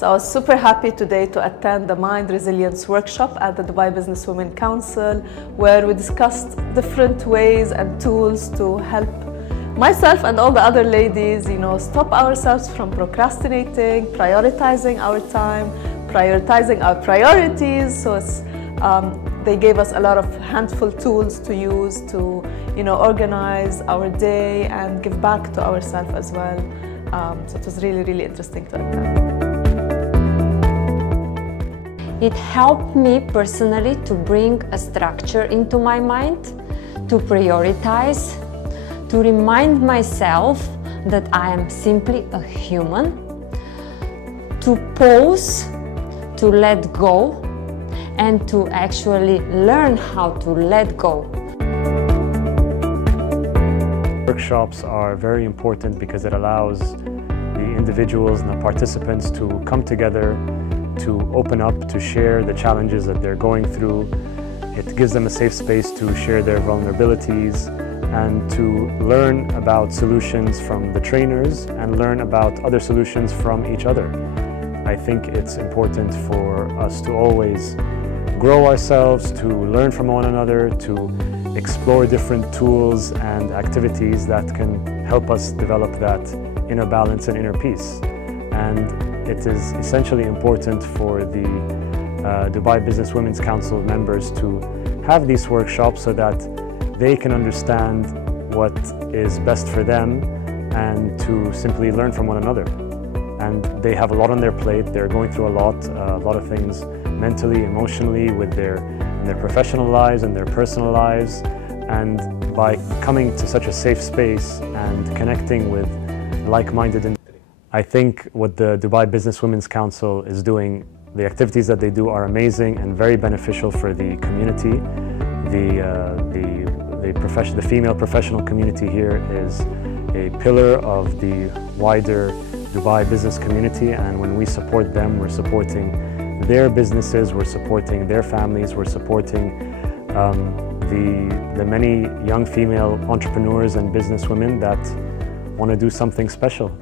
So I was super happy today to attend the Mind Resilience workshop at the Dubai Business Women Council, where we discussed different ways and tools to help myself and all the other ladies, stop ourselves from procrastinating, prioritizing our time, prioritizing our priorities. So they gave us a lot of handful tools to use to, organize our day and give back to ourselves as well. So it was really, really interesting to attend. It helped me personally to bring a structure into my mind, to prioritize, to remind myself that I am simply a human, to pause, to let go, and to actually learn how to let go. Workshops are very important because it allows the individuals and the participants to come together, to open up, to share the challenges that they're going through. It gives them a safe space to share their vulnerabilities and to learn about solutions from the trainers and learn about other solutions from each other. I think it's important for us to always grow ourselves, to learn from one another, to explore different tools and activities that can help us develop that inner balance and inner peace. And it is essentially important for the Dubai Business Women's Council members to have these workshops so that they can understand what is best for them and to simply learn from one another. And they have a lot on their plate. They're going through a lot of things mentally, emotionally, with their professional lives and their personal lives. And by coming to such a safe space and connecting with like-minded individuals, I think what the Dubai Business Women's Council is doing, the activities that they do are amazing and very beneficial for the community. The female professional community here is a pillar of the wider Dubai business community, and when we support them, we're supporting their businesses, we're supporting their families, we're supporting the many young female entrepreneurs and businesswomen that want to do something special.